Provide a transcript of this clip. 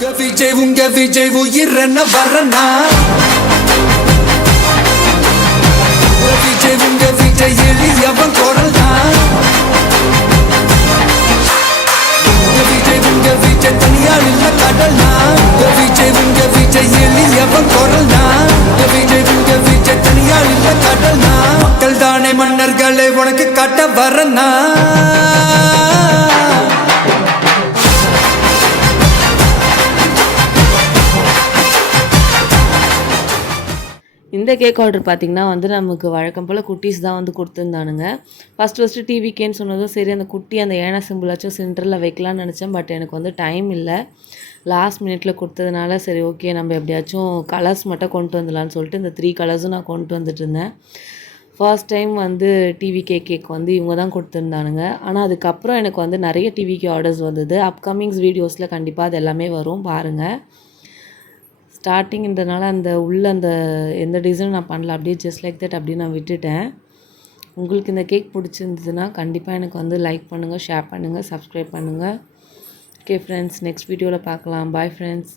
உங்க விஜய் உயிரன வரனா உங்க விஜய் எளியவன் குரல்னா உங்க விஜய் தனியால் இல்ல கடல்னா உங்க விஜய் எளியவன் குரல்னா உங்க விஜய் தனியால் இல்ல கடல்னா மக்கள் தானே மன்னர்களை உனக்கு காட்ட வரனா. இந்த கேக் ஆர்டர் பார்த்திங்கன்னா வந்து நமக்கு வழக்கம் போல் குட்டீஸ் தான் வந்து கொடுத்துருந்தானுங்க. ஃபஸ்ட்டு டிவிக்கேன்னு சொன்னதும் சரி அந்த குட்டி அந்த ஏனா சிம்பிளாச்சும் சென்டரில் வைக்கலான்னு நினச்சேன். பட் எனக்கு வந்து டைம் இல்லை. லாஸ்ட் மினிட்ல கொடுத்ததுனால சரி ஓகே நம்ம எப்படியாச்சும் கலர்ஸ் மட்டும் கொண்டு வந்துடலான்னு சொல்லிட்டு இந்த 3 கலர்ஸும் நான் கொண்டு வந்துட்டு இருந்தேன். ஃபர்ஸ்ட் டைம் வந்து கேக் வந்து இவங்க தான் கொடுத்துருந்தானுங்க. ஆனால் அதுக்கப்புறம் எனக்கு வந்து நிறைய டிவிக்கு ஆர்டர்ஸ் வந்தது. அப்கமிங்ஸ் வீடியோஸில் கண்டிப்பாக அது எல்லாமே வரும் பாருங்கள். ஸ்டார்டிங்ன்றனால அந்த எந்த டிசைனும் நான் பண்ணல, அப்படியே ஜஸ்ட் லைக் தட் அப்படியே நான் விட்டுட்டேன். உங்களுக்கு இந்த கேக் பிடிச்சிருந்ததுன்னா கண்டிப்பாக எனக்கு வந்து லைக் பண்ணுங்கள், ஷேர் பண்ணுங்கள், சப்ஸ்கிரைப் பண்ணுங்கள். ஓகே ஃப்ரெண்ட்ஸ், நெக்ஸ்ட் வீடியோவில் பார்க்கலாம். Bye friends.